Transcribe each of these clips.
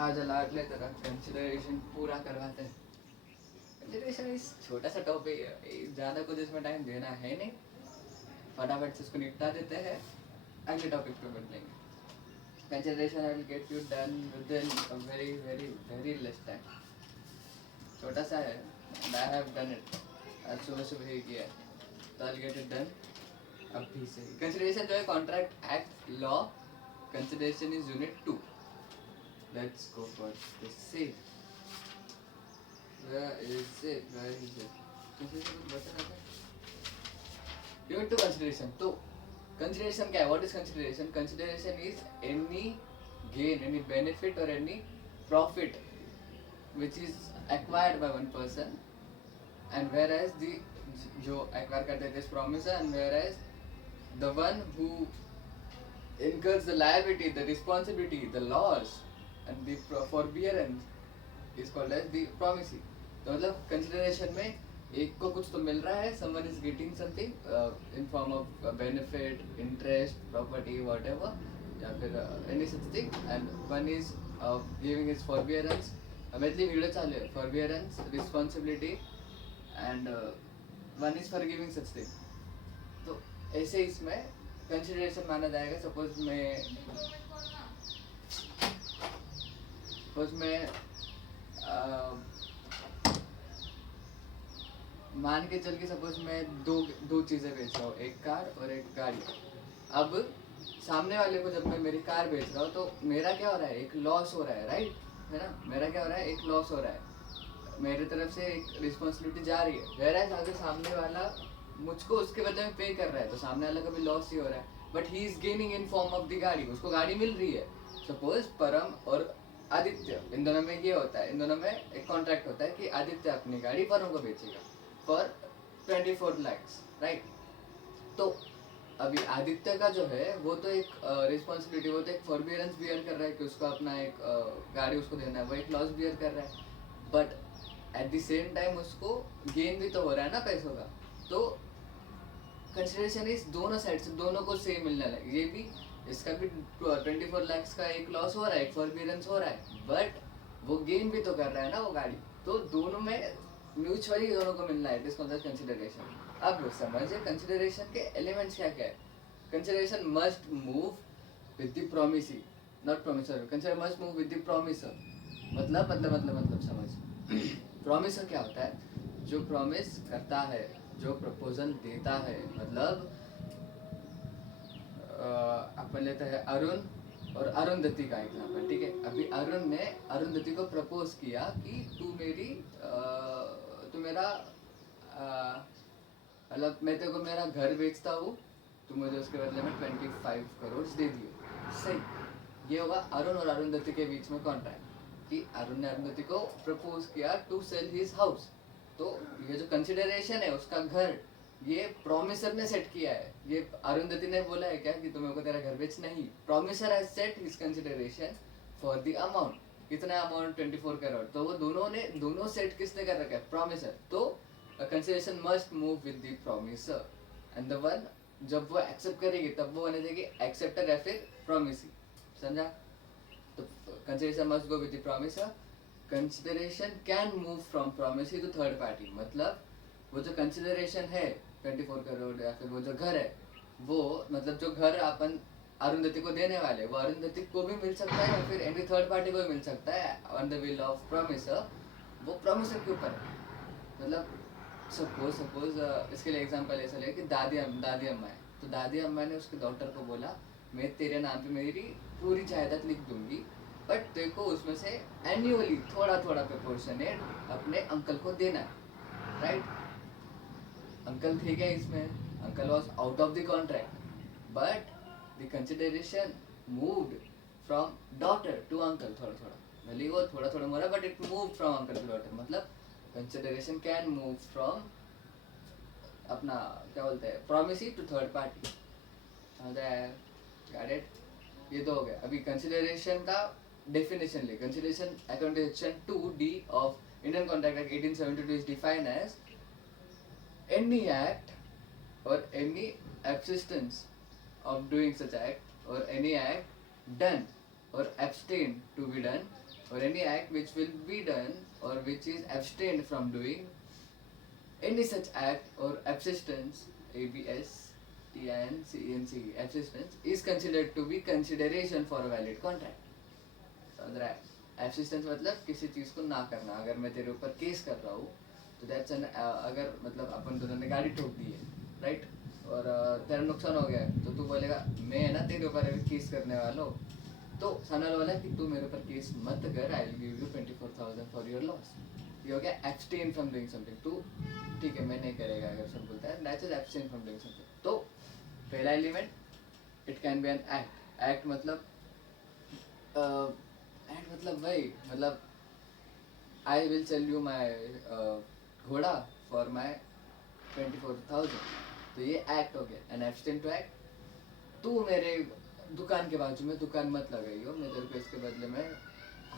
आज लाड ले तेरा कंसिडरेशन पूरा करवाते हैं। कंसिडरेशन इस छोटा सा टॉपिक है, ज़्यादा कुछ इसमें टाइम देना है नहीं, फटाफट से इसको निपटा देते हैं, अगले टॉपिक पे बढ़ लेंगे। Consideration I will get you done with in a very very very less time. छोटा सा है and I have done it, आज सुबह सुबह ही किया है, तो I will get it done अभी से ही। कंसिडरेशन जो है contract act law, consideration is unit 2। Let's go for this C. Where is it? Where is it? Consideration कुछ बता रहा था? Unit to consideration. तो consideration क्या है? What is consideration? Consideration is any gain, any benefit or any profit which is acquired by one person, and whereas the जो acquire करते हैं this promiser, and whereas the one who incurs the liability, the responsibility, the loss, and the forbearance is called as the promisee. तो मतलब consideration में एक को कुछ तो मिल रहा है, someone is getting something in form of benefit, interest, property, whatever, या फिर any such thing, and one is giving his forbearance, मतलब वीडियो चालू है, forbearance, responsibility, and one is forgiving such thing. तो ऐसे इसमें कंसिडरेशन माना जाएगा। सपोज मैं मान के चल के सपोज मैं दो चीज़ें बेच रहा हूँ, एक कार और एक गाड़ी। अब सामने वाले को जब मैं मेरी कार बेच रहा हूँ तो मेरा क्या हो रहा है, एक लॉस हो रहा है, राइट है ना। मेरा क्या हो रहा है, एक लॉस हो रहा है, मेरे तरफ से एक रिस्पॉन्सिबिलिटी जा रही है। वेराज आगे सामने वाला मुझको उसके बदले में पे कर रहा है, तो सामने वाला का भी लॉस ही हो रहा है, but he is gaining in form of the गाड़ी, उसको गाड़ी मिल रही है। सपोज परम और आदित्य, इन दोनों में ये होता है, इन दोनों में एक कॉन्ट्रैक्ट होता है कि आदित्य अपनी गाड़ी परम को बेचेगा फॉर 24 lakhs, राइट। तो अभी आदित्य का जो है वो तो एक रिस्पॉन्सिबिलिटी, वो तो एक फॉरबियरेंस बियर कर रहा है कि उसको अपना एक गाड़ी उसको देना है, वो एक लॉस बियर कर रहा है, but at the same time उसको गेन भी तो हो रहा है ना पैसों का। तो कंसिडरेशन इस दोनों साइड से, दोनों को सेम मिलने लगे। ये भी, इसका भी 24 lakhs का एक लॉस हो रहा है, एक फॉरबियरेंस हो रहा है, बट वो गेन भी तो कर रहा है ना वो गाड़ी। तो दोनों में म्यूचुअली दोनों को मिलना है, इट इज कॉल्ड कंसिडरेशन। अब समझिए कंसिडरेशन के एलिमेंट्स क्या क्या है। Consideration must move with the promisee, not promisor. Consider must move with the promisor, मतलब समझ। प्रोमिसर क्या होता है, जो प्रॉमिस करता है, जो प्रपोजल देता है। मतलब अपन लेते हैं अरुण और अरुंधति का एग्जाम्पल, ठीक है। अभी अरुण ने अरुंधति को प्रपोज किया कि तू मेरा मतलब मैं तेरे को मेरा घर बेचता हूँ, तू मुझे उसके बदले में 25 करोड़ दे दियो, सही। ये होगा अरुण और अरुंधति के बीच में कॉन्ट्रैक्ट कि अरुण ने अरुंधति को प्रपोज किया टू सेल हिज हाउस। तो ये जो कंसिडरेशन है उसका घर, ये प्रॉमिसर ने सेट किया है। ये अरुंधति ने बोला है क्या कि तुम्हें को तेरा घर बेचना ही, promisor has set his consideration for the amount. कितना अमाउंट, 24 करोड़। तो वो दोनों सेट किसने कर रखा है, प्रॉमिसर। तो consideration must move with the promiser, and the one जब वो एक्सेप्ट करेगी तब वो बने जाएगी एक्सेप्टर या फिर प्रॉमिसी, समझा। तो consideration must go with the promisor. Consideration can move from promisee to third party. मतलब वो जो कंसिडरेशन है 24 करोड़ या फिर वो जो घर है, वो मतलब जो घर अपन अरुंधति को देने वाले, वो अरुंधति को भी मिल सकता है या फिर एनी थर्ड पार्टी को भी मिल सकता है on the will of promiser. वो प्रॉमिसर के ऊपर है। मतलब सपोज इसके लिए एग्जांपल ऐसा ले कि दादी अम्मा है, तो दादी अम्मा ने उसके डॉटर को बोला मैं तेरे नाम पे मेरी पूरी जायदाद लिख दूंगी, बट तेरे को उसमें से एन्युअली थोड़ा थोड़ा प्रोपोर्शनेट अपने अंकल को देना है, राइट। अंकल थे क्या इसमें, uncle was out of the contract, but the consideration moved from daughter to uncle. थोड़ा थोड़ा भले वो थोड़ा थोड़ा मोड़ा, but it move from uncle to daughter. मतलब कंसिडरेशन कैन मूव फ्रॉम अपना क्या बोलते हैं प्रॉमिसी टू थर्ड पार्टी, समझ आया, गॉट इट। ये तो हो गया। अभी कंसिडरेशन का डेफिनेशन ले। Consideration according to section 2D of Indian contract act 1872 is defined as any act or any absistence of doing such act or any act done or abstained to be done or any act which will be done or which is abstained from doing any such act or absistence, ABSTINCENC, absistence is considered to be consideration for a valid contract. समझ रहा है? Absistence मतलब किसी चीज़ को ना करना. अगर मैं तेरे ऊपर केस कर रहा हूँ तो that's an अगर मतलब अपन दोनों ने गाड़ी ठोक दी है, right? और तेरा नुकसान हो गया है तो तू बोलेगा मैं है ना तेरे ऊपर अभी केस करने वाला हूँ, तो सामने वाला बोला कि तू मेरे ऊपर केस मत कर, आई will give you 24,000 for your loss. ये हो गया abstain from doing something. तू ठीक है मैं नहीं करेगा अगर सब बोलता है, that's is abstain from doing something. तो पहला element it can be an act. Act मतलब एक्ट मतलब वही मतलब I will sell you my घोड़ा फॉर माई 24,000, तो ये एक्ट हो गया. एंड एब्सटेन टू एक्ट, तू मेरे दुकान के बाजू में दुकान मत लगाइयो, मैं तेरे को इसके बदले में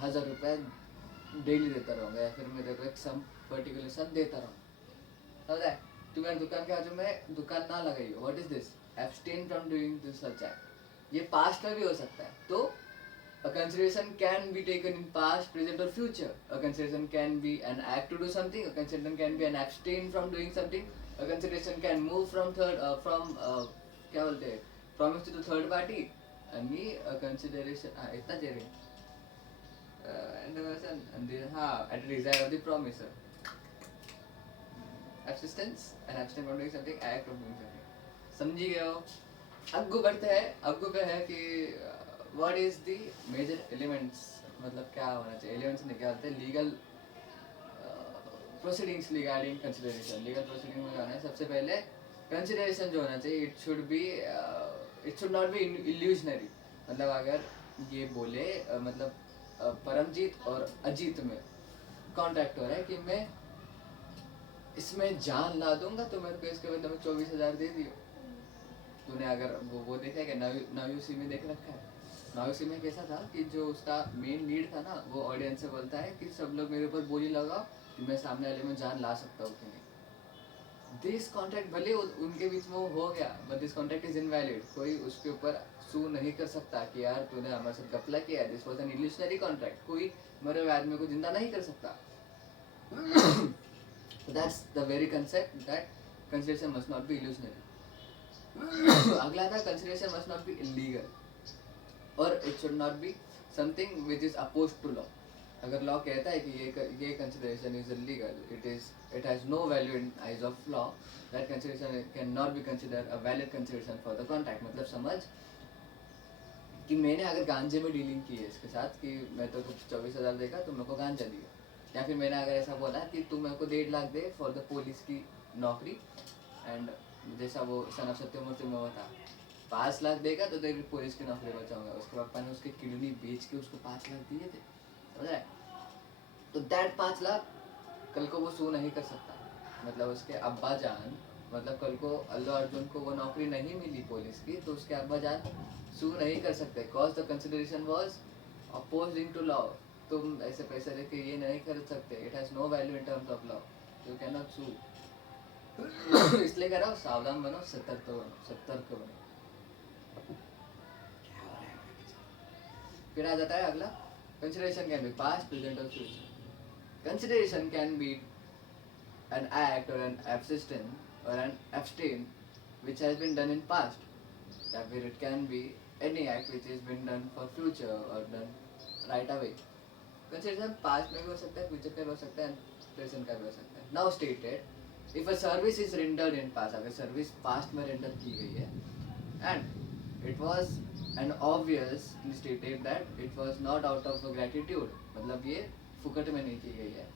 1,000 रुपये डेली देता रहूँगा या फिर मैं तेरे को एक सम पर्टिकुलर सम देता रहूँगा. समझा है? तू मेरे दुकान के बाजू में दुकान ना लगाइयो. What is this? Abstain from doing this such act. ये पास्ट में भी हो सकता है. तो a consideration can be taken in past, present or future. A consideration can be an act to do something. A consideration can be an abstain from doing something. A consideration can move from क्या बोलते हैं, promise to the third party. And ये a consideration इतना जेरे and at the desire of the promiser. Absistence and abstain from doing something, act of doing something. समझी गए हो? अग्गू बढ़ते हैं. अग्गू पे है कि what is the major elements, मतलब क्या होना चाहिए, एलिमेंट्स निकालते हैं legal proceedings regarding consideration. Legal proceeding में जाना है. सबसे पहले कंसिडरेशन जो होना चाहिए it should not B illusionary. मतलब अगर ये बोले मतलब परमजीत और अजीत में कॉन्ट्रैक्ट हो रहा है कि मैं इसमें जान ला दूंगा तो मेरे को इसके बदले में 24,000 दे दियो. तूने अगर वो देखा है कि नवयूसी में देख रखा है. नवयूसी में कैसा था कि जो उसका मेन लीड था ना, वो ऑडियंस से बोलता है कि सब लोग मेरे ऊपर बोली लगाओ कि मैं सामने वाले में जान ला सकता हूँ कि नहीं. दिस कॉन्ट्रैक्ट भले उनके बीच में हो गया, but this contract is invalid. कोई उसके ऊपर सू नहीं कर सकता कि यार तूने हमारे साथ घपला किया. This was an illusionary contract. कोई मरे हुए आदमी को जिंदा नहीं कर सकता. That's the very concept that consideration must not be illusionary. अगला था consideration must not be illegal और it should not be something which is oppose to law. अगर लॉ कहता है कि ये consideration is illegal, it has no value in eyes of law, that consideration can not be consider a valid consideration for the contract. मतलब समझ कि मैंने अगर गांजे में डीलिंग की है इसके साथ कि मैं तो कुछ 24,000 देगा तो मेरे को गांजा दिया, या फिर मैंने अगर ऐसा बोला कि तू मेरे को 1.5 लाख दे फॉर द पुलिस की नौकरी, एंड जैसा वो सन ऑफ सत्यमूर्ति में होता 5 लाख देगा तो तेरी पुलिस की नौकरी बचाऊंगा. उसके पापा ने उसकी किडनी बेच के उसको 5 लाख दिए थे. समझ रहा है? तो दैट 5 लाख कल को वो सू नहीं कर सकता. मतलब उसके अब्बा जान, मतलब कल को अल्लू अर्जुन को वो नौकरी नहीं मिली पुलिस की तो उसके अब्बा जान सू नहीं कर सकते. Cause the consideration was opposing to law. तुम ऐसे पैसे लेके ये नहीं कर सकते. It has no value in terms of law. You can not sue. इसलिए कह रहा हूँ सावधान बनो, सतर्क बनो. फिर आ जाता है अगला, consideration can be past, present और फ्यूचर. कंसिडरेशन कैन बी an act or an abstain or an abstain which has been done in past. That way it can be any act which has been done for future or done right away. Consideration past में भी हो सकता है, future का भी हो सकता है, present का भी हो सकता है. Now stated, if a service is rendered in past, अगर service past में render की गई है and it was an obviously stated that it was not out of gratitude, मतलब ये फुकट में नहीं की गई है,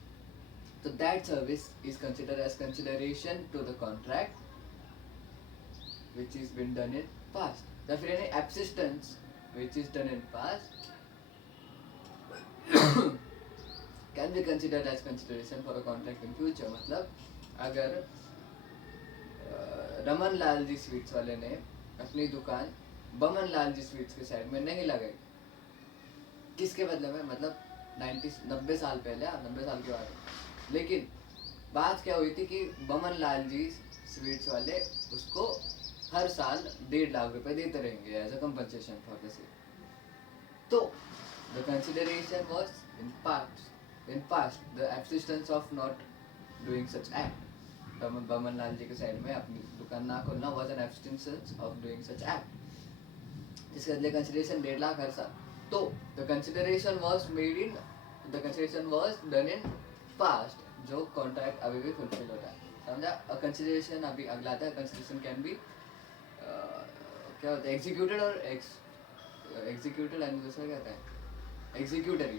so that service is considered as consideration to the contract which is been done in past. The any absistence which is done in past can be considered as consideration for a contract in future. मतलब अगर Raman Lal ji sweets वाले ने अपनी दुकान Boman Lal ji sweets के side में नहीं लगाई, किसके बदले में, मतलब 90 साल पहले, 90 साल के बाद. लेकिन बात क्या हुई थी कि बमन लाल जी स्वीट्स वाले उसको हर साल 1.5 लाख रुपए देते रहेंगे as a compensation for the sale. तो the consideration was in past the existence of not doing such act. Boman Lal ji के साइड में अपनी दुकान ना खोलना was an absence of doing such act. जिसके बदले कंसिडरेशन 1.5 लाख हर साल. तो the consideration was done in past, जो कॉन्ट्रैक्ट अभी भी फुलफिल होता है. समझा? कंसिडरेशन अभी अगला आता है. कंसिडरेशन कैन बी क्या होता है, एग्जीक्यूटेड और एग्जीक्यूटेड एंड दूसरा क्या होता है, executed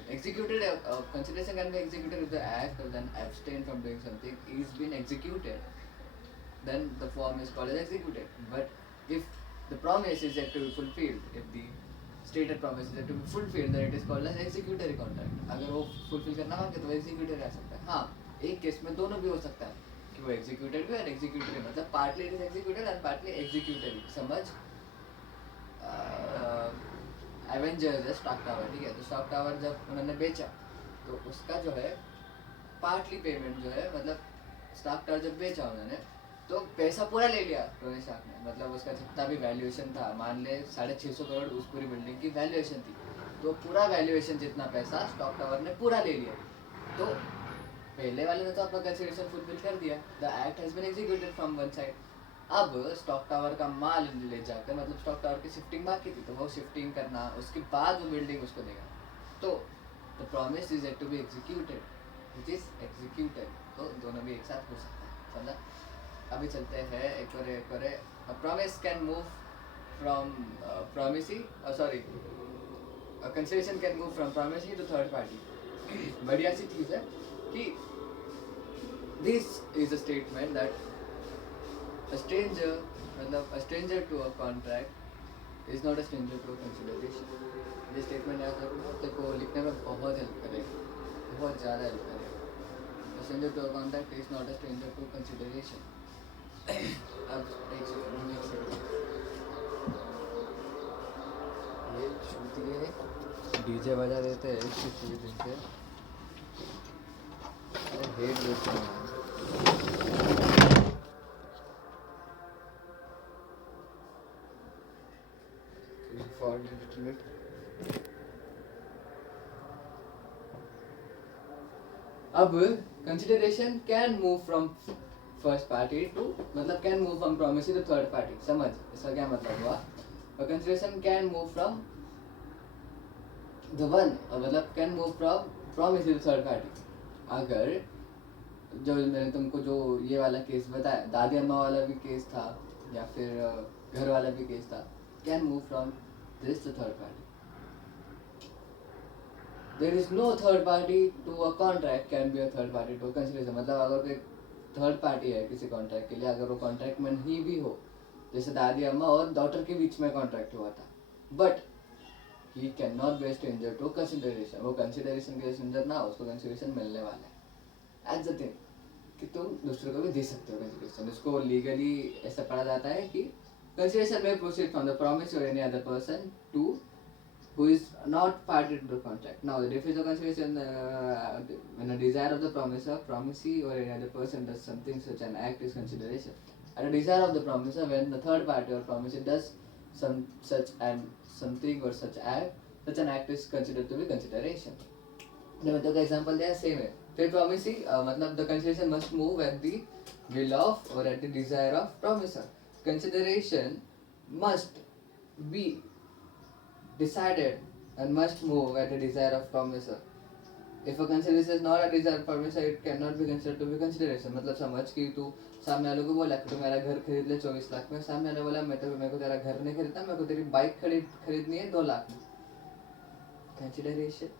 consideration can be executed if the act or then abstain from doing something is been executed, then the form is called as executed. But if the promise is yet to be fulfilled, if the stated promise is yet to be fulfilled, then it is called as executory contract. अगर वो fulfill करना मांगे तो executory आ सकता है. हाँ, एक case में दोनों भी हो सकता है कि वो executed भी और executory, मतलब partly it is executed and partly executory. समझ? एवेंजर्स है स्टॉक टावर, ठीक है. तो स्टॉक टावर जब उन्होंने बेचा तो उसका जो है पार्टली पेमेंट जो है, मतलब स्टॉक टावर जब बेचा उन्होंने तो पैसा पूरा ले लिया टोनी स्टार्क ने. मतलब उसका जितना भी वैल्यूएशन था, मान ले 650 करोड़ उस पूरी बिल्डिंग की वैल्यूएशन थी, तो पूरा वैल्यूएशन जितना पैसा स्टॉक टावर ने पूरा ले लिया. तो पहले वाले ने तो अपना कंसिडरेशन फुलफिल कर दिया. The act has been executed from one side. अब स्टॉक टावर का माल ले जाकर, मतलब स्टॉक टावर की शिफ्टिंग बाकी थी तो वो शिफ्टिंग करना, उसके बाद वो बिल्डिंग उसको देगा. तो the promise is yet to be executed which is executed. तो दोनों भी एक साथ हो सकता है. समझा? अभी चलते हैं एक और promise can move from promisee, sorry consideration can move from promisee to third party. बढ़िया सी चीज़ है कि this is a statement that a stranger to a contract is not a stranger to a consideration. ये statement याद रखना, तेको लिखने में बहुत हेल्प करेगा, बहुत ज़्यादा हेल्प करेगा. A stranger to a contract is not a stranger to consideration. अब एक सेकंड ये छूटिए डीजे बजा देते हैं इसकी पूरी दिन से. हेट देते हैं. अब consideration can move from first party to, मतलब can move from promisee to third party. समझ इसका क्या मतलब हुआ? Consideration can move from the one, मतलब can move from promisee to third party. अगर जो मैंने तुमको जो ये वाला केस बताया, दादी अम्मा वाला भी केस था या फिर घर वाला भी केस था, can move from this the third party. There is no third party to a contract can be a third party to a consideration. मतलब अगर कोई थर्ड पार्टी है किसी कॉन्ट्रैक्ट के लिए, अगर वो कॉन्ट्रैक्ट में नहीं भी हो, जैसे दादी अम्मा और डॉटर के बीच में कॉन्ट्रैक्ट हुआ था, but he can not be stranger to consideration. वो कंसिडरेशन के स्ट्रेंजर ना, उसको कंसिडरेशन मिलने वाला है. एज द थिंग कि तुम दूसरे को भी दे सकते हो कंसिडरेशन. इसको लीगली ऐसा पढ़ा जाता है कि consideration may proceed from the promise or any other person to who is not party to the contract. Now, the definition of consideration, when a desire of the promisor, promisee, or any other person does something such an act is consideration. And a desire of the promisor, when the third party or promisee does something or such an act is considered to be consideration. जब तो का example दिया same है. फिर promisee, मतलब the consideration must move at the will of or at the desire of promisor. Consideration must be decided and must move at the desire of promisor. If a consideration is not a desire of promisor, it cannot be considered to be consideration. मतलब समझ कि तू सामने वाले को बोला कि तू मेरा घर खरीद ले 24 लाख में, सामने वाले बोला मेरे को तेरा घर नहीं खरीदना, मेरे को तेरी बाइक खरीदनी है 2 लाख में. कंसिडरेशन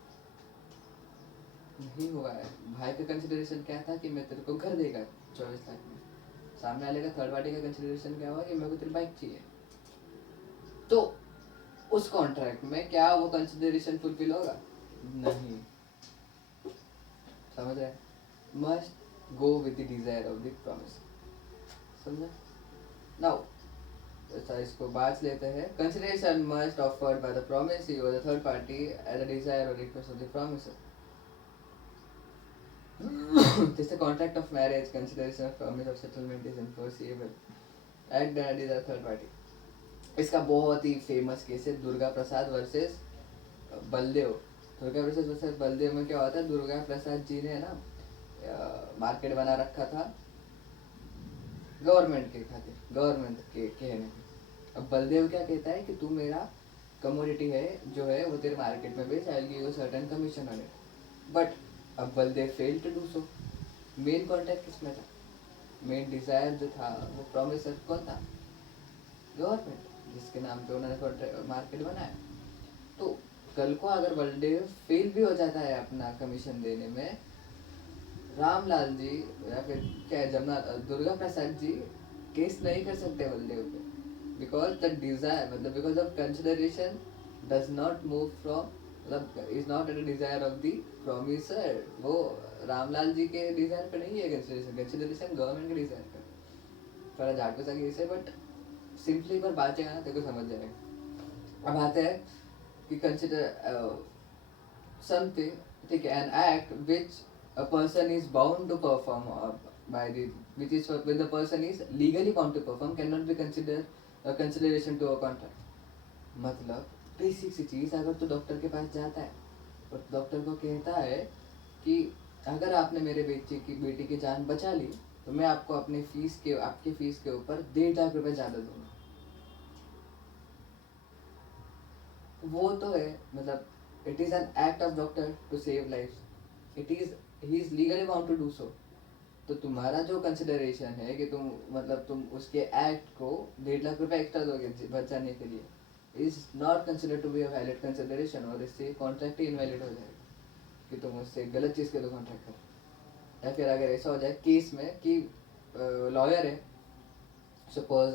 नहीं हुआ है. भाई का कंसिडरेशन क्या था कि मैं तेरे को घर देगा 24 लाख में. सामने वाले का थर्ड पार्टी का कंसिडरेशन क्या हुआ कि मेरे को तेरी बाइक चाहिए. तो उस कॉन्ट्रैक्ट में क्या वो कंसिडरेशन फुलफिल होगा? नहीं. समझ रहे? Must go with the desire of the promise. समझा? नाउ ऐसा इसको बात लेते हैं. Consideration must offered by the promisee और the third party at the desire और request of the promisor. Just a contract of marriage, consideration of promise of settlement is enforceable at the desire of third party. इसका बहुत ही famous case है Durga Prasad versus Baldev. Durga Prasad versus Baldev में क्या होता है, दुर्गा प्रसाद जी ने ना मार्केट बना रखा था गवर्नमेंट के खातिर, गवर्नमेंट के कहने पे। अब बलदेव क्या कहता है कि तू मेरा कमोडिटी है जो है वो तेरे मार्केट में बेच, I will give you certain commission on it. But अब Baldev fail to do so. Main contact किसमें था, मेन डिजायर जो था वो प्रॉमिसर कौन था, गवर्नमेंट, जिसके नाम पे उन्होंने मार्केट बनाया। तो कल को अगर बलदेव फेल भी हो जाता है अपना कमीशन देने में, रामलाल जी या फिर क्या जमुना दुर्गा प्रसाद जी केस नहीं कर सकते बलदेव पे, बिकॉज द डिजायर मतलब because of consideration does not move from मतलब is not at desire of the promisor. वो रामलाल जी के डिजायर पे नहीं है कंसिडरेशन, कंसिडरेशन गवर्नमेंट के डिजायर पे। थोड़ा झाटू सा केस है बट सिंपली पर बात है ना तेरे को समझ जाएगा। अब आते हैं कि कंसिडर something, ठीक है, an act which a person is bound to perform by the which is when the person is legally bound to perform cannot be considered a consideration to a contract। मतलब basic सी चीज़, अगर तू doctor के पास जाता है और doctor को कहता है कि अगर आपने मेरे बेटी की जान बचा ली तो मैं आपको अपने आपकी फीस के ऊपर 1.5 लाख रुपए ज़्यादा दूंगा, वो तो है मतलब it is an act of doctor to save lives, it is he is legally bound to do so। तो तुम्हारा जो कंसिडरेशन है कि तुम उसके एक्ट को 1.5 लाख रुपए एक्स्ट्रा दोगे बचाने के लिए, is not consider to be a valid consideration, और इससे कॉन्ट्रैक्ट ही इनवैलिड हो जाएगा कि तुम उससे गलत चीज़ के लिए कॉन्ट्रैक्ट करो। या फिर अगर ऐसा हो जाए केस में कि लॉयर है, सपोज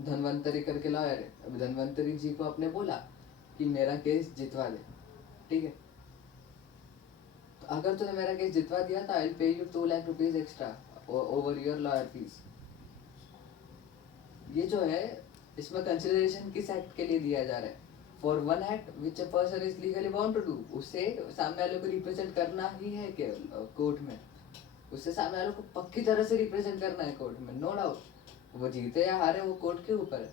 धनवंतरी करके लॉयर है, अभी धनवंतरी जी को आपने बोला कि मेरा केस जितवा दे, ठीक है, तो अगर तूने मेरा केस जितवा दिया तो I will pay you 2 lakh rupees extra over your lawyer fees. ये जो है इसमें कंसिडरेशन किस एक्ट के लिए दिया जा रहा है, for one act which a person is legally bound to do, उसे सामने वाले को रिप्रेजेंट करना ही है कोर्ट में, उससे सामने वाले को पक्की तरह से रिप्रेजेंट करना है कोर्ट में, नो डाउट, वो जीते या हारे वो कोर्ट के ऊपर है,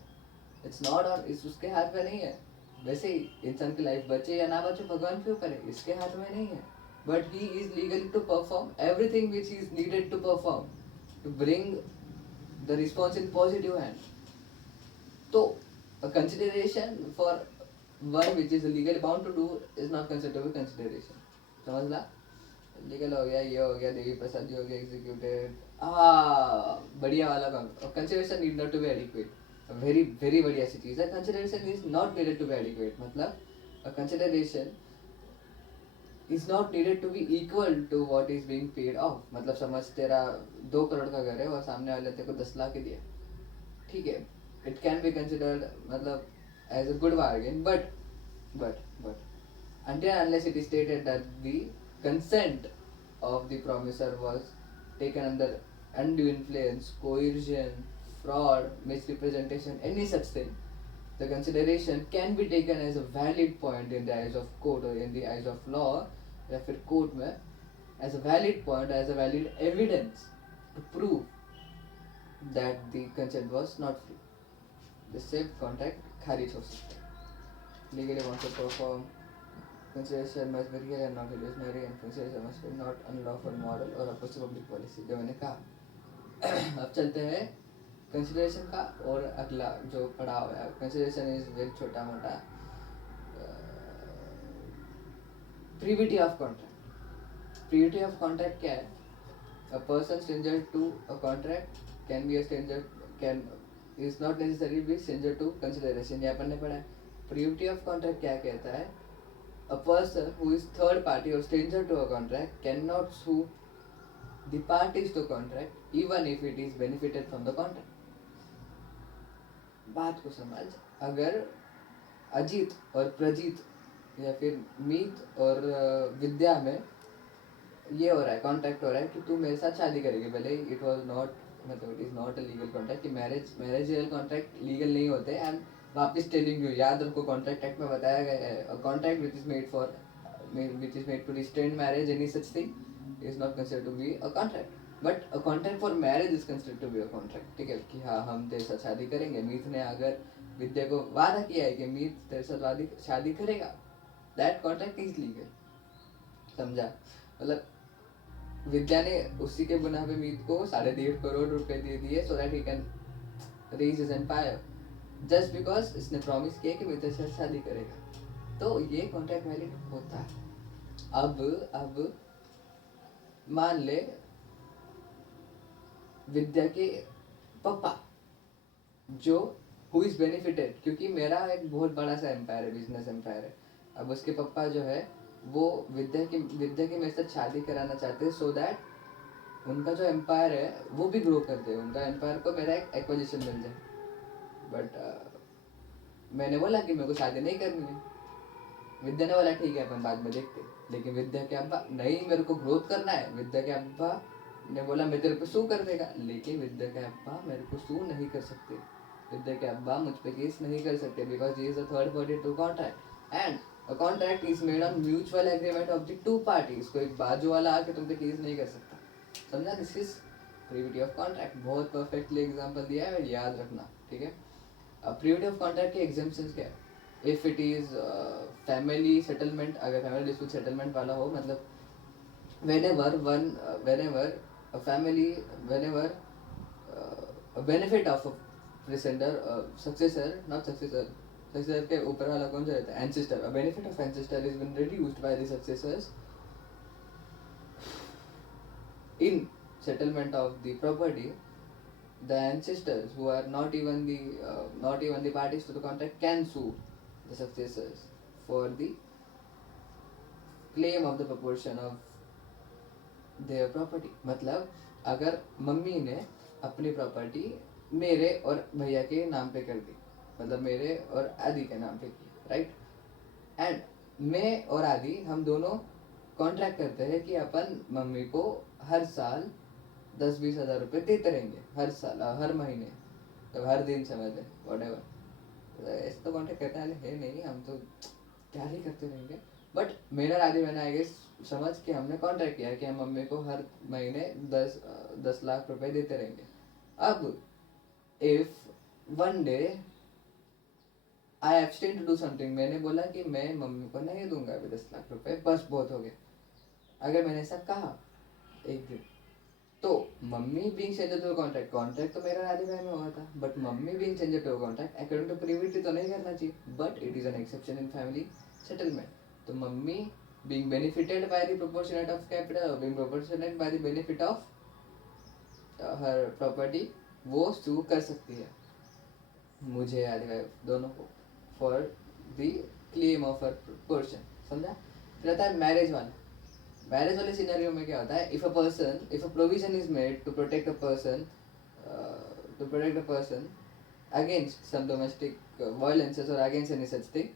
इट्स नॉट ऑन, इस उसके हाथ में नहीं है। वैसे ही इंसान की लाइफ बचे या ना बचे भगवान के ऊपर है, इसके हाथ में नहीं है, but he is legal to perform everything which is needed to perform to bring the response in positive hand. तो consideration for one which is legally bound to do is not considered to be consideration. समझ ला, legal हो गया, ये हो गया, देवी प्रसाद जी हो गया एग्जीक्यूटेड, बढ़िया वाला काम। Consideration need not to be adequate, very very बढ़िया सी चीज़ है। Consideration is not needed to be adequate, मतलब consideration is not needed to be equal to what is being paid off. मतलब समझ तेरा 2 करोड़ का घर है और सामने वाले तेरे को 10 लाख ही दिया, ठीक है, इट कैन बी कंसिडर्ड मतलब as a good bargain, but until unless it is stated that the consent of the promisor was taken under undue influence, coercion, fraud, misrepresentation, any such thing, the consideration can be taken as a valid point in the eyes of court or in the eyes of law, या फिर court में as a valid point, as a valid evidence to prove that the consent was not free। जिससे contract खारिज हो सकता है। Legally want to perform, consideration must be real and not illusionary, and consideration must be not unlawful, moral or opposed to public policy, जो मैंने कहा। अब चलते हैं कंसिडरेशन का और अगला जो पड़ा हुआ है। कंसिडरेशन इज वेरी छोटा मोटा। Privity of contract, privity of contract क्या है? A person stranger to a contract can be a stranger, can is not necessary be stranger to consideration, ये अपन ने पढ़ा है। प्रीविटी ऑफ कॉन्ट्रैक्ट क्या कहता है? A person who is third party or stranger to a contract cannot sue the parties to contract even if it is benefited from the contract। बात को समझ, अगर अजीत और प्रजीत या फिर मीत और विद्या में ये हो रहा है, कॉन्ट्रैक्ट हो रहा है कि तू मेरे साथ शादी करेगी, भले इट वाज नॉट मतलब it is not a legal contract, कि मैरिजियल कॉन्ट्रैक्ट लीगल नहीं होते। एंड वापस टेलिंग यू, याद रखो कॉन्ट्रैक्ट एक्ट में बताया गया है, a contract which is made to restrain marriage any such thing is not considered to be a contract, but a contract for marriage is considered to be a contract. ठीक है, कि हाँ हम तेरे साथ शादी करेंगे। मीत ने अगर विद्या को वादा किया है कि मीत तेरे साथ शादी करेगा, दैट कॉन्ट्रैक्ट इज लीगल। समझा? मतलब विद्या ने उसी के गुनाह पे मीत को 1.5 करोड़ रुपए दे दिए so that he can raise his empire, just because इसने प्रॉमिस किया कि विद्या से शादी करेगा। तो ये कॉन्ट्रैक्ट वैलिड होता है। अब मान ले विद्या के पापा जो हु इज बेनिफिटेड, क्योंकि मेरा एक बहुत बड़ा सा एम्पायर है, बिजनेस एम्पायर है। अब उसके पापा जो है वो विद्या के मेरे साथ शादी कराना चाहते हैं सो दैट उनका जो एम्पायर है वो भी ग्रो कर दे, उनका एम्पायर को मेरा एक एक्विजिशन मिल जाए। बट मैंने बोला कि मेरे को शादी नहीं करनी है। विद्या ने बोला ठीक है अपन बाद में देखते। लेकिन विद्या के अब्बा नहीं, मेरे को ग्रोथ करना है। विद्या के अब्बा ने बोला मैं तेरे को सू कर देगा, लेकिन विद्या के अब्बा मेरे को सू नहीं कर सकते। विद्या के अब्बा मुझ पे केस नहीं कर सकते because he is a third party to contract and a contract is made on mutual agreement of the two parties. कोई बाजू वाला आके तुम पे केस नहीं कर सकता, समझा? This is privity of contract. बहुत परफेक्टली एग्जांपल दिया है, याद रखना, ठीक है? अब प्रीविटी ऑफ कॉन्ट्रैक्ट के एग्जाम्पशंस क्या है? If it is family settlement, अगर फैमिली डिस्प्यूट सेटलमेंट वाला हो, मतलब whenever a family, whenever a benefit of a presenter, successor, not successor, successor के ऊपर वाला कौन सा रहता है? ancestor. A benefit of ancestor is been reduced by the successors in settlement of the property. The ancestors who are not even the parties to the contract can sue the successors for the claim of the proportion of their property. मतलब अगर mummy ने अपनी property मेरे और भैया के नाम पे कर दी, मतलब मेरे और आदि के नाम पे की, राइट? एंड मैं और आदि हम दोनों कॉन्ट्रैक्ट करते हैं कि अपन मम्मी को हर साल 10-20 हज़ार रुपये देते रहेंगे, हर साल, हर महीने, तो हर दिन समझ लें, वॉट ऐसे तो कॉन्ट्रैक्ट करने वाले है नहीं, हम तो क्या ही करते रहेंगे। बट मेरा आदि मैंने आई गेस समझ के हमने कॉन्ट्रैक्ट किया कि हम मम्मी को हर महीने 10 लाख रुपए देते रहेंगे। अब if one day I abstain to do something, मैंने बोला कि मैं मम्मी को नहीं दूंगा अभी 10 लाख रुपए, बस बहुत हो गया, अगर मैंने ऐसा कहा एक दिन, तो mummy being changer to contract, contract तो मेरा आदि भाई में हुआ था, but mummy being changer to contract according to privity तो नहीं करना चाहिए, but it is an exception in family settlement. तो mummy being benefited by the proportionate of capital, being proportionate by the benefit of her property, वो sue कर सकती है मुझे आदि दोनों को for the claim of her portion, समझा? फिर आता है मैरिज वाला। मैरिज वाले सिनेरियो में क्या होता है? if a provision is made to protect a person against some domestic violences or against any such thing,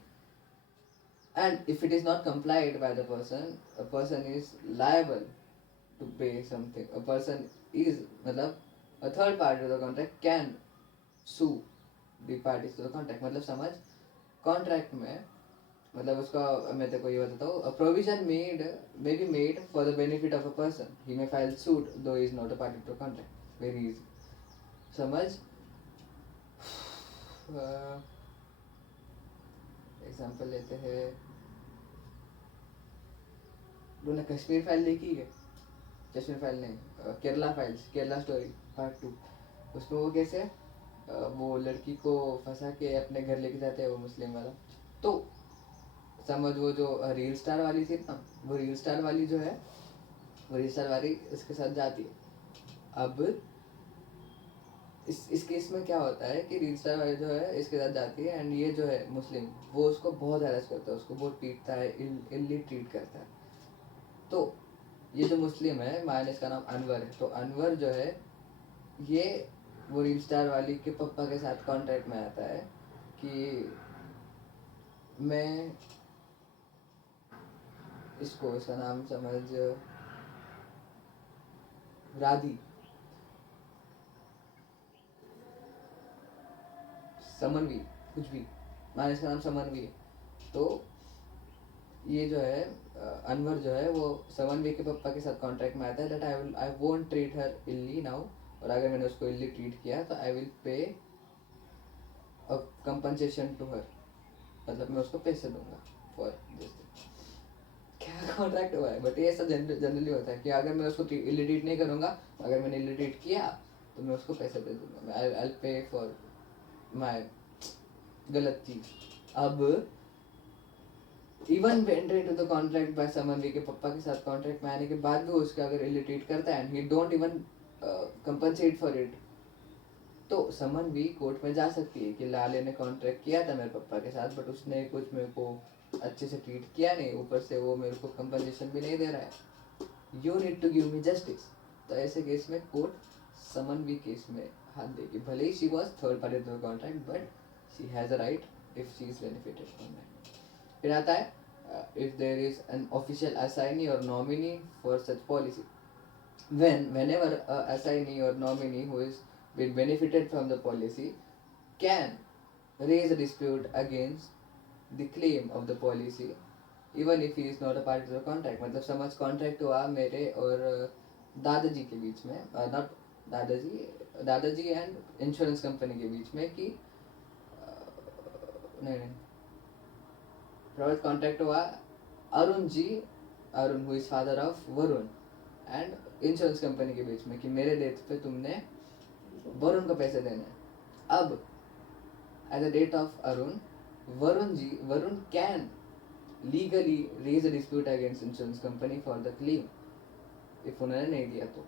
and if it is not complied by the person, a person is liable to pay something. A person is, मतलब a third party to the contract can sue the parties to the contract. मतलब समझ, contract में मतलब उसका मैं तेरे को ये बताता हूँ, a provision may be made for the benefit of a person. He may file suit though he is not a party to the contract. Very easy. समझ? एग्जाम्पल लेते हैं, तूने कश्मीर फाइल देखी है? कश्मीर फाइल नहीं, Kerala files, Kerala story part 2। उसमें वो कैसे वो लड़की को फंसा के अपने घर लेके जाते हैं, वो मुस्लिम वाला। तो समझ वो जो रील स्टार वाली थी ना, वो रील स्टार वाली जो है, वो रील स्टार वाली इसके साथ जाती है। अब इस केस में क्या होता है कि रील स्टार वाली जो है इसके साथ जाती है एंड ये जो है मुस्लिम, वो उसको बहुत हैरेस करता है, उसको बहुत पीटता है, इल्ली ट्रीट करता है। तो ये जो मुस्लिम है, मान इसका नाम अनवर है, तो अनवर जो है ये वो रील स्टार वाली के पापा के साथ कॉन्ट्रैक्ट में आता है कि मैं इसका नाम समझ राधी, समनवी, कुछ भी, मान इसका नाम समनवी है। तो ये जो है अनवर जो है वो समनवी के पापा के साथ कॉन्ट्रैक्ट में आता है that I won't treat her इल्ली नाउ, और अगर मैंने उसको इल्ली ट्रीट किया तो आई विल पे अ कंपनसेशन टू हर, मतलब मैं उसको पैसे दूंगा फॉर दिस। क्या कॉन्ट्रैक्ट हुआ है, बट ये ऐसा जनरली होता है कि अगर मैं उसको इलिटेट नहीं करूँगा, अगर मैंने इलिटेट किया तो मैं उसको पैसे दे दूँगा, मैं आई पे फॉर माई गलत चीज़. अब even enter into the contract by someone वी के पप्पा के साथ कॉन्ट्रैक्ट में आने के बाद भी उसका अगर इलिटेट करता है and he don't even compensate for it, तो समन भी कोर्ट में जा सकती है कि लाले ने कॉन्ट्रैक्ट किया था मेरे पापा के साथ, बट उसने कुछ मेरे को अच्छे से ट्रीट किया नहीं, ऊपर से वो मेरे को कंपनसेशन भी नहीं दे रहा है, you need to give me justice. तो ऐसे केस में कोर्ट समन भी केस में हाथ देगी, भले ही she was third party to the contract, but she has a right if she is benefited from that. फिर आता है if there is an official assignee और nominee for such policy. Whenever a assignee or nominee who is been benefited from the policy can raise a dispute against the claim of the policy even if he is not a party to the contract. मतलब समझ contract हुआ मेरे और दादाजी के बीच में, not दादाजी and insurance company के बीच में कि नहीं प्राइवेट कॉन्ट्रैक्ट हुआ Arun who is father of Varun and insurance company के बीच में कि मेरे डेथ पे तुमने वरुण को पैसे देने हैं. अब at the date of Varun can legally raise a dispute against insurance company for the claim if उन्होंने नहीं दिया तो.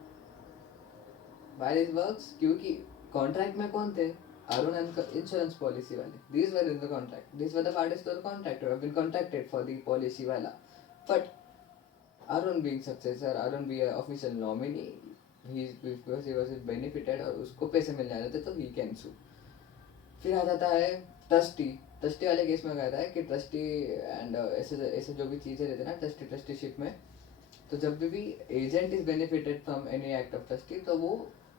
व्हाई दिस वर्क्स, क्योंकि कॉन्ट्रैक्ट में कौन थे, अरुण एंड इंश्योरेंस पॉलिसी वाले, these were in the contract, these were the parties to the contract who have been contracted for the policy वाला. But Arun being successor, Arun be a official nominee, because he was benefited और उसको पैसे मिलने आ जाते तो he can sue. फिर आ जाता है ट्रस्टी वाले केस में कहता है कि ट्रस्टी एंड ऐसे जो भी चीज़ें रहते हैं ना ट्रस्टीशिप में, तो जब भी agent is benefited from any act of trustee तो वो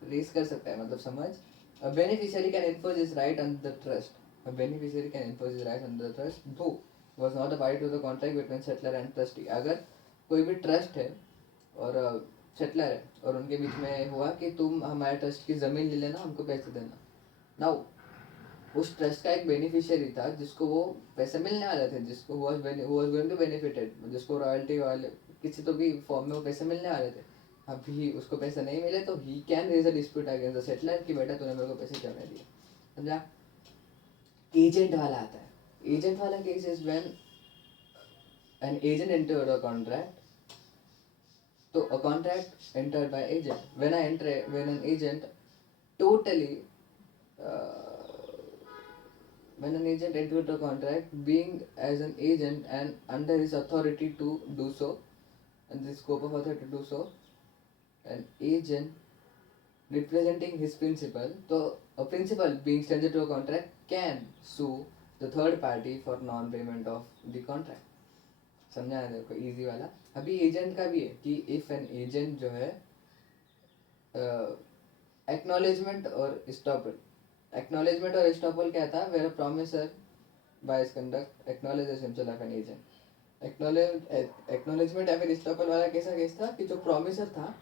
रेस कर सकता है. मतलब समझ, a beneficiary can enforce his right on the trust. A beneficiary can enforce his right on the trust though was not a party to the contract between settler and trustee. अगर कोई भी trust है और settler है और उनके बीच में हुआ कि तुम हमारे ट्रस्ट की ज़मीन ले लेना, हमको पैसे देना. नाउ उस ट्रस्ट का एक बेनिफिशियरी था जिसको वो पैसे मिलने वाले थे, जिसको वाज गोइंग टू बेनिफिटेड, जिसको रॉयल्टी वाले किसी तो भी फॉर्म में वो पैसे मिलने वाले थे. अभी उसको पैसे नहीं मिले तो he can raise a dispute against the settler कि बेटा तूने मेरे को पैसे क्यों नहीं दिए. समझा. एजेंट वाला आता है. एजेंट वाला case is when an agent entered a contract. So a contract entered by agent. When an agent totally when an agent entered a contract, being as an agent and under his authority to do so, and the scope of authority to do so, an agent representing his principal, so a principal being stranger to a contract can sue the third party for non-payment of the contract. समझा है देखो, easy वाला. अभी agent का भी है कि if an agent जो है एक्नॉलेजमेंट और स्टॉपल क्या था, where a promisor by his conduct acknowledges himself as an agent. Acknowledgement या फिर स्टॉपल वाला कैसा केस था कि जो प्रॉमिसर था,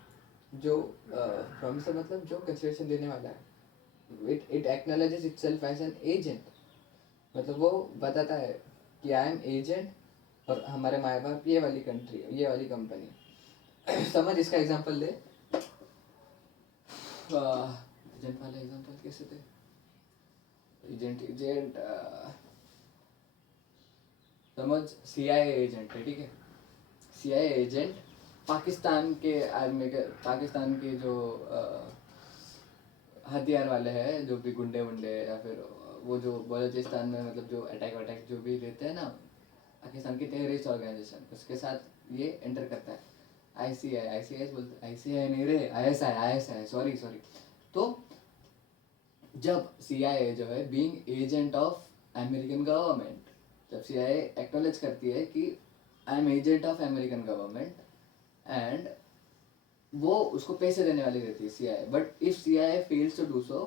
जो प्रॉमिसर मतलब जो कंसिडरेशन देने वाला है, it acknowledges itself as an agent. मतलब वो बताता है कि आई एम एजेंट और हमारे माँ बाप ये वाली कंट्री, ये वाली कंपनी. समझ, इसका एग्जांपल दे. एजेंट वाला एग्जांपल कैसे दे. एजेंट समझ CIA एजेंट है, ठीक है. CIA एजेंट पाकिस्तान के आर्मी के, पाकिस्तान के जो हथियार वाले हैं, जो भी गुंडे या फिर वो जो बलूचिस्तान में मतलब जो अटैक जो भी रहते हैं ना, पाकिस्तान की टेररिस्ट ऑर्गेनाइजेशन, उसके साथ ये एंटर करता है. ICI बोलते, ICI नहीं रे, ISI, सॉरी. तो जब CIA जो है being agent of American government, जब CIA एक्नॉलेज करती है कि I am agent of American government and वो उसको पैसे देने वाली रहती है CIA, but if CIA fails to do so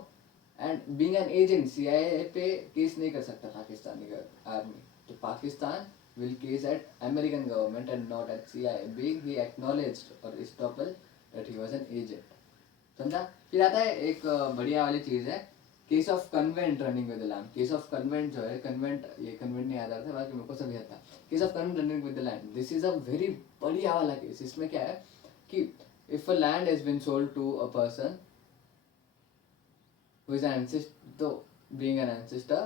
and being an agent CIA पे केस नहीं कर सकता पाकिस्तानी आर्मी, तो Pakistan will case at American government and not at CIA, being he acknowledged or estoppel that he was an agent. समझा. फिर आता है एक बढ़िया वाली चीज़ है case of covenant running with the land, case of convent जो है, कन्वेंट, ये कन्वेंट नहीं याद आ रहा था, बाकी मेरे को सब याद था. Case of covenant running with the land, this is a very बढ़िया वाला केस. इसमें क्या है कि if a land has been sold to a person who is an ancestor, though being an ancestor,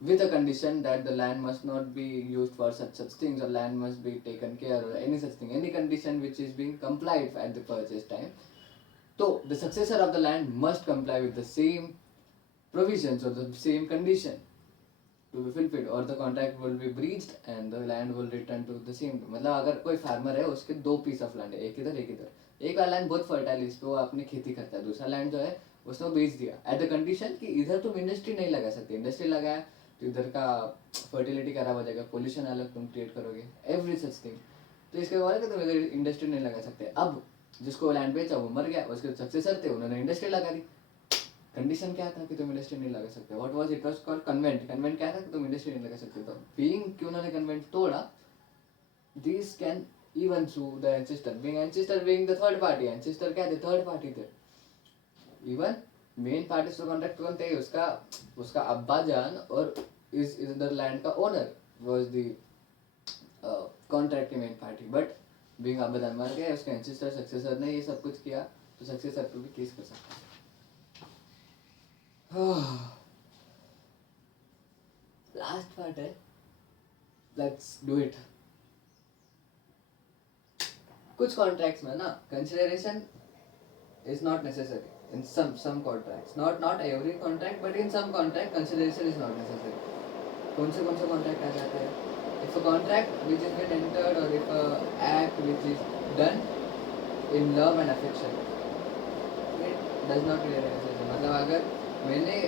with a condition that the land must not be used for such things, or land must be taken care, or any such thing, any condition which is being complied at the purchase time. So the successor of the land must comply with the same provisions or the same condition to be fulfilled, or the contract will be breached and the land will return to the same. मतलब अगर कोई farmer है, उसके दो piece of land है, एक इधर एक इधर, एक वाला लैंड बहुत फर्टाइल है, इस पे वो अपनी खेती करता है, दूसरा लैंड जो है उसने वो बेच दिया एट द कंडीशन कि इधर तुम इंडस्ट्री नहीं लगा सकते, इंडस्ट्री लगाया तो इधर का फर्टिलिटी खराब हो जाएगा, पोल्यूशन अलग तुम क्रिएट करोगे, एवरी सच थिंग. तो इसके बाद कि तुम इधर इंडस्ट्री नहीं लगा सकते. अब जिसको लैंड बेचा वो मर गया, उसके सक्सेसर थे, उन्होंने इंडस्ट्री लगा दी. कंडीशन क्या था कि तुम इंडस्ट्री नहीं लगा सकते, what was it was called convent. Convent क्या था कि तुम इंडस्ट्री नहीं लगा सकते. तो बीइंग कि उन्होंने कन्वेंट तोड़ा, this can even sue the ancestor, being the third party. Ancestor क्या थे? थर्ड पार्टी थे. इवन मेन पार्टी तो कॉन्ट्रैक्ट कौन थे? उसका अब्बा जान और इस द लैंड का ओनर वाज द कॉन्ट्रैक्ट की मेन पार्टी. बट बीइंग अब्बा जान मर गए, उसके एंसेस्टर सक्सेसर ने ये सब कुछ किया, तो सक्सेसर पे भी केस कर सकता है. लास्ट पार्ट है, लेट्स डू इट. कुछ कॉन्ट्रैक्ट्स में ना consideration is not necessary. In some contracts, not every contract, but in some contract consideration is not necessary. कौन से contract आ जाते हैं? If a contract which has been entered, or if a act which is done in love and affection, it does not create a necessity. मतलब अगर मैंने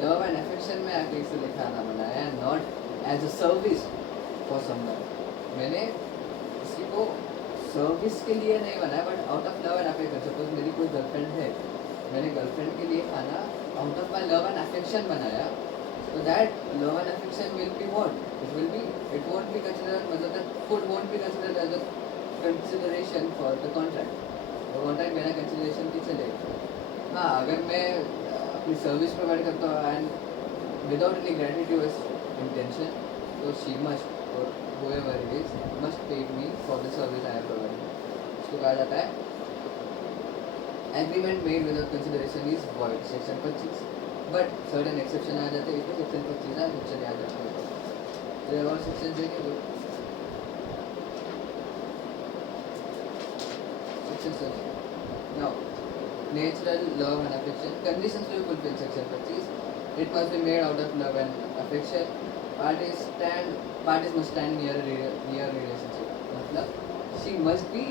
love and affection में आके इसे खाना बनाया, not as a service for someone, मैंने किसी को सर्विस के लिए नहीं बनाया, but out of love and affection. Suppose मेरी कोई गर्लफ्रेंड है, मैंने गर्लफ्रेंड के लिए खाना out of my love and affection बनाया, so that love and affection will be what? It won't be considered, मतलब that food won't be considered as a consideration for the contract. वो contract बिना consideration के चलेगा. हाँ, अगर मैं अपनी सर्विस प्रोवाइड करता हूँ and without any gratuitous intention, तो she must, or whoever it is, must pay me for the service I have provided. इसको कहा जाता है agreement made without consideration is void, section 25. But certain exception आ जाते हैं, इसमें सेक्शन 25 है, सेक्शन याद रखना है. और सेक्शन देखेंगे section now natural love and affection conditions to fulfil section 25. It must be made out of love and affection. Parties must stand near relationship. मतलब शी मस्ट बी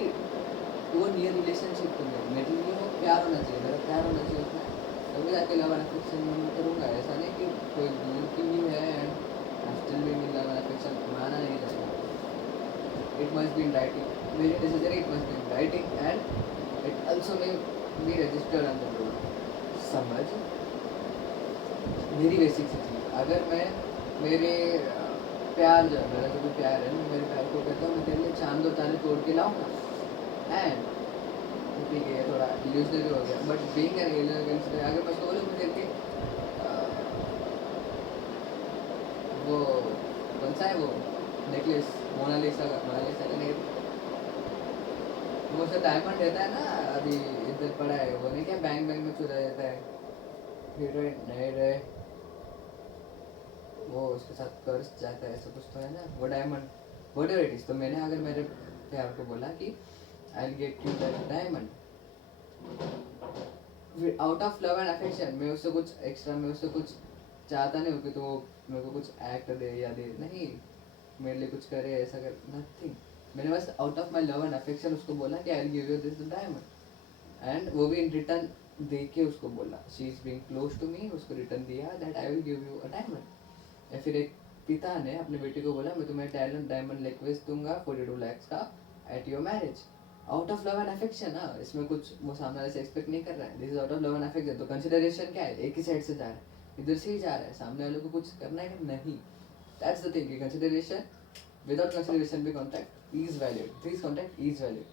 वो नियर रिलेशनशिप में, मेरे लिए वो प्यार होना चाहिए, मेरा प्यार होना चाहिए उसमें, तभी जाके लव एंड अफेक्शन में करूँगा. ऐसा नहीं कि कोई दूर की भी है एंड स्टिल भी लव एंड अफेक्शन माना नहीं जाएगा. It must be in writing, very necessary. It must be in writing and it also may be registered on the road. समझ, मेरी बेसिक सी चीज़. अगर मैं मेरे प्यार जो मेरा जो भी प्यार है, मैं मेरे प्यार को कहता हूँ मैं तेरे लिए चांद और तारे तोड़ के लाऊँगा, एंड ठीक है थोड़ा इल्यूजनरी हो गया, बट बीइंग एन एलियन, अगर मैं उसको बोलूँ मुझे कि वो कौन सा है वो नेकलेस, मोनालिसा का नहीं, वो उसका डायमंड रहता है ना, अभी इधर पड़ा है, वो नहीं क्या बैंक में चुरा जाता है, हीरोइन नहीं रहे, वो उसके साथ कर्ज जाता है, ऐसा कुछ तो है ना, वो डायमंड, व्हाटएवर इट इज. तो मैंने अगर मेरे प्यार को बोला कि I'll get you that diamond out of love and affection, मैं उससे कुछ एक्स्ट्रा, मैं उससे कुछ चाहता नहीं हूँ कि तो मेरे को कुछ एक्ट दे या दे, नहीं मेरे लिए कुछ करे, ऐसा कर, नथिंग. मैंने बस out of my love and affection उसको बोला कि I'll give you this diamond, and वो भी इन रिटर्न दे के उसको बोला, she is being close to me, उसको रिटर्न दिया that I will give you a diamond. या फिर एक पिता ने अपने बेटे को बोला मैं तुम्हें डायमंड नेकलेस दूंगा 42 lakhs का at your marriage. Out of love and affection. हाँ, इसमें कुछ वो सामने वाले से एक्सपेक्ट नहीं कर रहा है, this is out of love and affection. तो कंसिडरेशन क्या है? एक ही साइड से जा रहा है, इधर से ही जा रहा है, सामने वाले को कुछ करना है कि नहीं. That's the thing. Consideration, without consideration भी contract is valid, this contract is valid,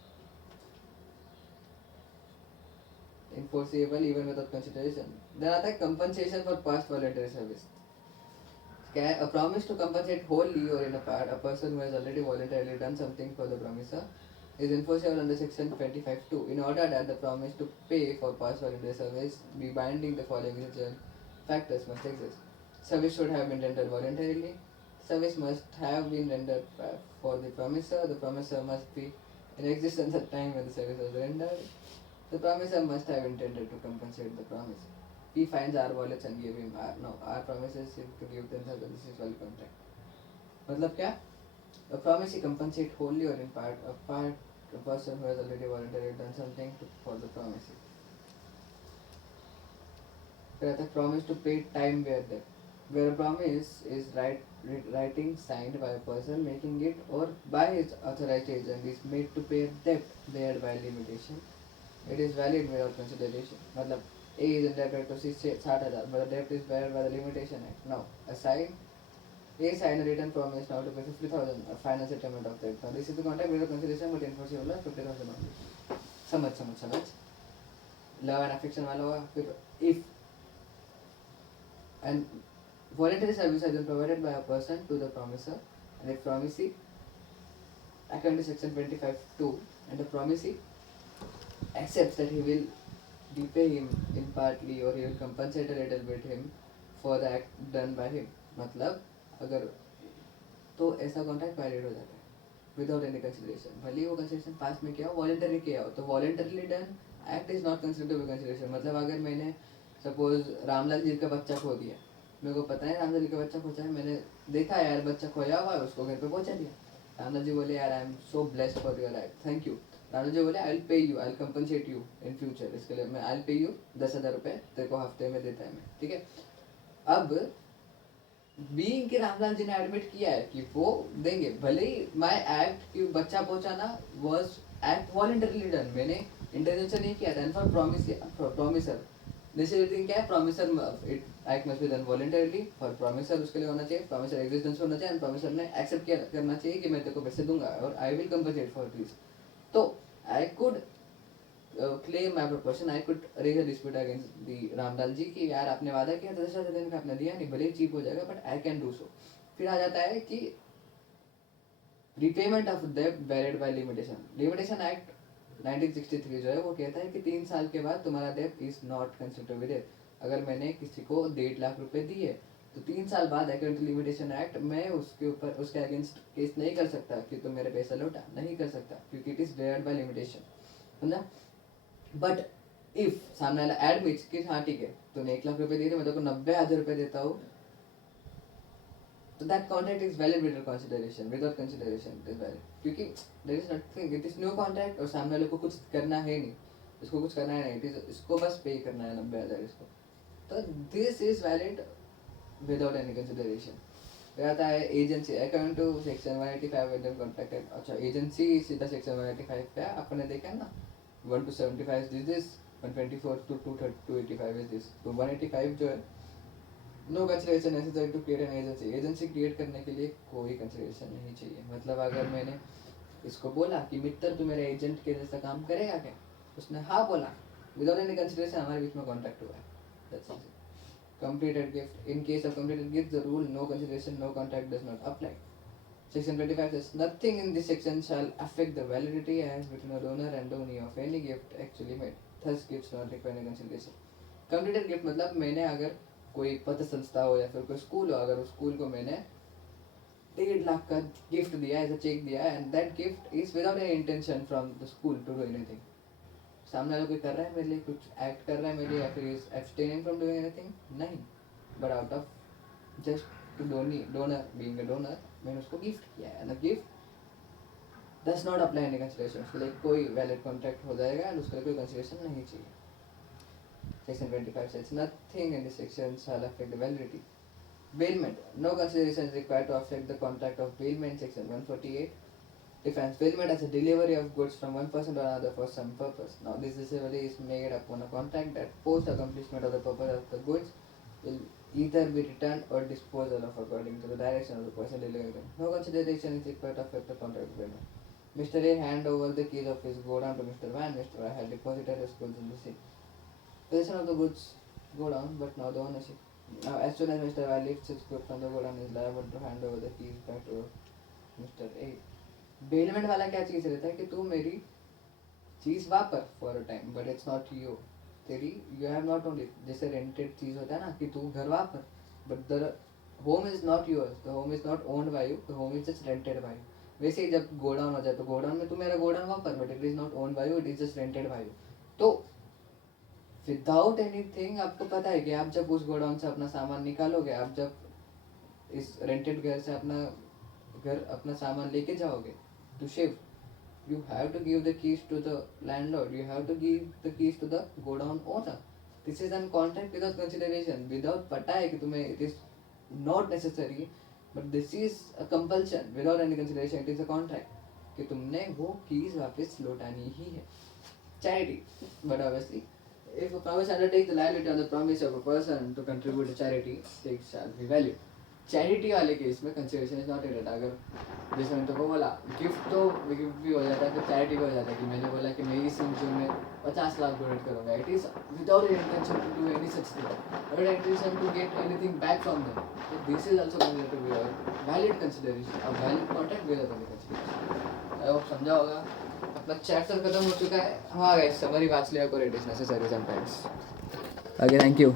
enforceable even without consideration. Then आता है compensation for past voluntary service. A promise to compensate wholly or in a part a person who has already voluntarily done something for the promisor is enforceable under section 25(2). In order that the promise to pay for past voluntary service be binding, the following essential factors must exist. Service should have been rendered voluntarily. Service must have been rendered for the promisor. The promisor must be in existence at the time when the service was rendered. The promisor must have intended to compensate the promise. He finds our wallets and give him our no. Our promises him to give them this is well contract. मतलब क्या? A promise he compensate wholly or in part a person who has already voluntarily done something for the promise. फिर आता है promise to pay time where a promise is writing signed by a person making it or by his authorized agent is made to pay debt beared by limitation. It is valid without consideration. मतलब A is indebted to 60,000, but the debt is beared by the limitation act. Now, A sign a written promise now to pay 50,000, a final settlement of debt. Now, this is the contract without consideration but enforceable 50,000 only. समझ love and affection वाला होगा. फिर if and voluntary service has been provided by a person to the promisor and if promisee according to section 25(2) and the promisee accepts that he will repay him in partly or he will compensate a little bit him for the act done by him. मतलब अगर तो ऐसा contract valid हो जाता है without any consideration. भले ही वो consideration पास में किया हो, वॉलंटरी किया हो, तो voluntarily done act is not considered to be consideration. मतलब अगर मैंने सपोज रामलाल जी का बच्चा खो दिया, मेरे को पता है रामलाल जी का बच्चा खोचा है, मैंने देखा यार बच्चा खोया हुआ है, उसको घर पे पहुंचा दिया. रामलाल जी बोले यार I am so blessed for your life, thank you. Ramlal ji बोले I will pay you, I will compensate you in future. इसके लिए मैं आई विल पे यू 10,000 रुपये तेरे को हफ्ते में देता है मैं, ठीक है. अब बीइंग के रामलाल जी ने एडमिट किया है कि वो देंगे, भले ही माय एक्ट कि बच्चा पहुंचाना वाज एक्ट वॉलंटरीली डन, मैंने इंटेंशन से नहीं किया था. एंड फॉर प्रॉमिसर नेसेसिटी क्या है, promiser it act must be done voluntarily. For promiser उसके लिए होना चाहिए, प्रॉमिसर एग्जिस्टेंस होना चाहिए एंड प्रॉमिसर ने एक्सेप्ट करना चाहिए कि मैं तेरे को पैसे दूंगा और I will compensate for this. तो I could claim my proportion. I could raise a dispute against the Ramlal ji कि यार आपने वादा किया 10,000 देने का, आपने दिया नहीं, भले ही चीप हो जाएगा but I can do so. फिर आ जाता है कि रिपेमेंट ऑफ डेब्ट valid by limitation. Limitation act 1963 जो है वो कहता है कि 3 साल के बाद तुम्हारा डेब्ट इज नॉट कंसिडर्ड विद डेब्ट. अगर मैंने किसी को 1.5 लाख रुपए दिए तो 3 साल बाद अकॉर्डिंग टू लिमिटेशन एक्ट मैं उसके ऊपर उसके अगेंस्ट केस नहीं कर सकता कि तुम मेरे पैसा लौटा, नहीं कर सकता क्योंकि it is weird by limitation, समझा. बट इफ सामने वाला एडमिट्स कि हाँ ठीक है तूने 1 लाख रुपए दिए थे, मैं तेरे को 90,000 रुपए देता हूँ, तो that contract is valid without consideration. Without consideration it is valid क्योंकि there is nothing, it is new contract और सामने वाले को कुछ करना है नहीं, इसको कुछ करना है नहीं, इट इज इसको बस पे करना है 90,000 इसको. तो this is valid without any consideration. फिर आता है agency according to section 185 vendor contract. अच्छा एजेंसी सीधा सेक्शन 185 पे आपने देखा ना, 1 to 75 is this, 124 to 285 is this. तो 185 जो है no consideration necessary to create an agency. Agency create करने के लिए कोई कंसिडरेशन नहीं चाहिए. मतलब अगर मैंने इसको बोला कि मित्र तू मेरे एजेंट के जैसा काम करेगा क्या, उसने हाँ बोला, विदाउट एनी कंसिडरेशन हमारे बीच में कॉन्ट्रैक्ट हुआ है. That's it. Completed gift. In case of completed gift the rule no consideration no contract does not apply. Section 25 says nothing in this section shall affect the validity as between a donor and donee of any gift actually made. Thus gifts not require any consideration. Completed gift मतलब मैंने अगर कोई पथ संस्था हो या फिर कोई स्कूल हो, अगर उस स्कूल को मैंने 1.5 लाख का गिफ्ट दिया, ऐसा चेक दिया and that gift is without any intention from the school to do anything. सामने वाला कोई कर रहा है मेरे लिए, कुछ एक्ट कर रहा है मेरे लिए या फिर इज एब्स्टेनिंग फ्रॉम डूइंग एनीथिंग, नहीं, but out of just two donor being a donor मैंने उसको गिफ्ट किया है. ना gift does not apply any consideration. उसके लिए कोई वैलिड कॉन्ट्रैक्ट हो जाएगा एंड उसके लिए कोई कंसिडरेशन नहीं चाहिए. Section 25 says nothing in this section shall affect the validity. Bailment. No consideration is required to affect the contract of bailment. Section 148 defines bailment as a delivery of goods from one person to another for some purpose. Now this delivery is made upon a contract that post accomplishment of the purpose of the goods will either be returned or disposal of according to the direction of the person delivering them. No consideration is required to affect the contract payment. Mr. A hand over the keys of his godown to Mr. Van. Mr. Y had deposited his goods in the sea. Possession of the goods godown, but now the ownership. Now, as soon as Mr. Y lifts his foot from the godown, he is liable to hand over the keys back to Mr. A. Bailment वाला क्या चीज़ रहता है कि तू मेरी चीज़ वापर for a time, but it's not you, तेरी यू हैव नॉट ओनली, जैसे रेंटेड चीज़ होता है ना कि तू घर वापर, but the home is not yours, the home is not owned by you, the home is just rented by you. वैसे ही जब गोडाउन हो जाए तो गोडाउन में तू मेरा गोडाउन वापर, but it is not owned by you, it is just rented by you. तो विदाउट एनीथिंग आपको पता है कि आप जब उस गोडाउन से अपना सामान निकालोगे, आप जब इस रेंटेड घर से अपना सामान लेके जाओगे to shift, you have to give the keys to the landlord, you have to give the keys to the godown owner. This is an contract without consideration, without पता है कि तुम्हें it is not necessary, but this is a compulsion without any consideration, it is a contract कि तुमने वो keys वापस लौटानी ही है. Charity, but obviously if a promise undertakes the liability on the promise of a person to contribute to charity, it shall be valued. Charity वाले case में consideration is not added. अगर जैसे मैंने तो बोला गिफ्ट तो गिफ्ट भी हो जाता है, फिर चैरिटी भी हो जाता है कि मैंने बोला कि मैं इस एनजीओ में 50 लाख डोनेट करूँगा, it is without intention to do any such thing, without intention to get anything back from them. तो this is also considered to be a valid consideration, a valid contract without any consideration. I hope समझा होगा. अपना chapter खत्म हो चुका है. हाँ guys, summary watch लिया करो, it is necessary sometimes. Okay, thank you.